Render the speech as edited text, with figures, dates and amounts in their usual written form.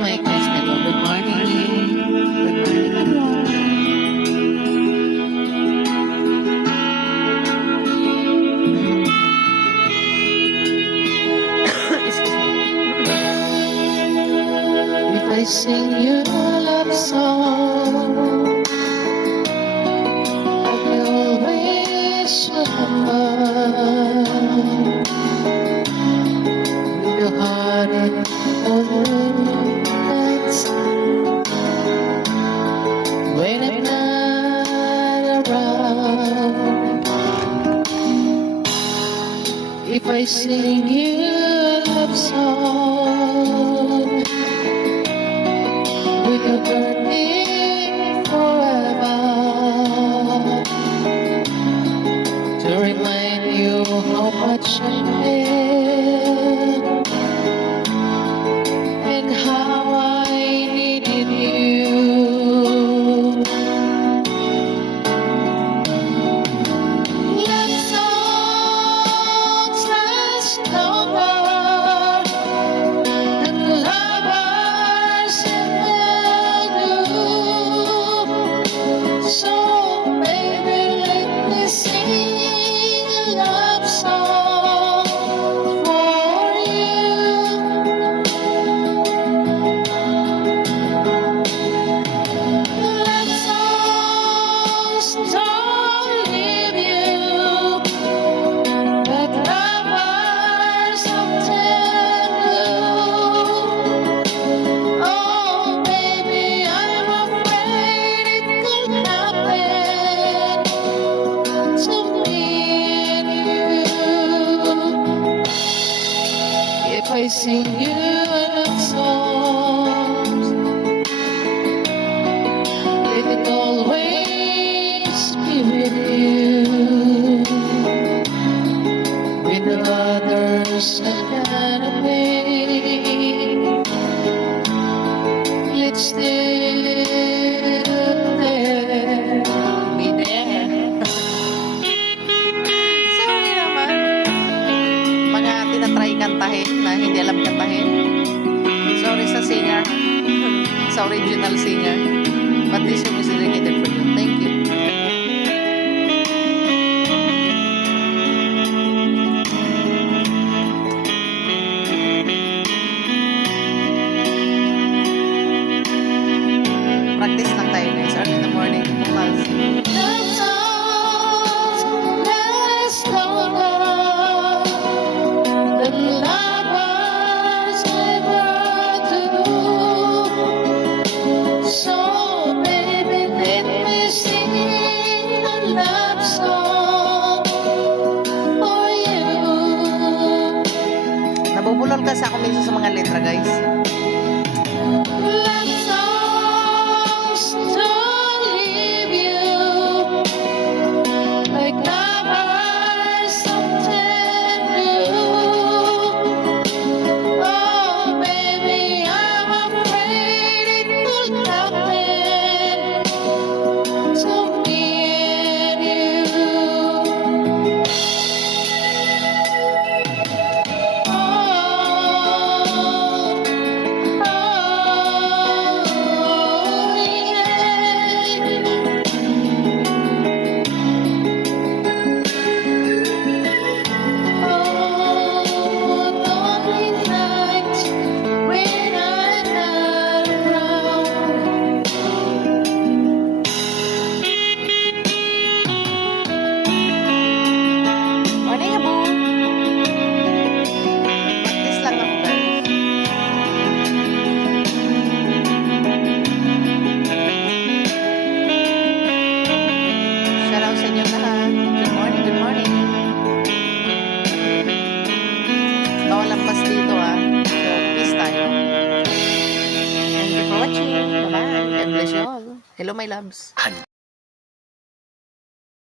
my classmate. Good morning. Good morning. If I sing you a love song, I will always remember with your heart in moments when I'm not around. If I sing you a love song, will you burn me forever to remind you how much I care and how I needed you? Love songs last longer than lovers ever do. So baby, let me sing a love song for you. Love songs don't leave you, but lovers often do. Oh baby, I'm afraid it could happen to me and you. If I sing you a love song, let it always be with you. With the others that got away, let's still there, be there. Sorry naman. Mga tinatry kantahin na hindi alam kantahin. Sorry sa singer. Sa original singer. But this song is dedicated for you. Thank you. Practice lang tayo guys. Early in the morning. Class. Love songs last longer than lovers ever do. So baby, let me sing a love song for you. Nabubulol kasi ako minsan sa mga letra guys. Love songs don't leave you, like lovers often do. Oh baby, I'm afraid it could happen to me and you. Morning, Abu. Practice lang ako guys. Shout out sa inyong lahat. Good morning, good morning. Bawal lampas dito So, peace tayo. Thank you for watching. Bye-bye. God bless you all. Hello, my loves.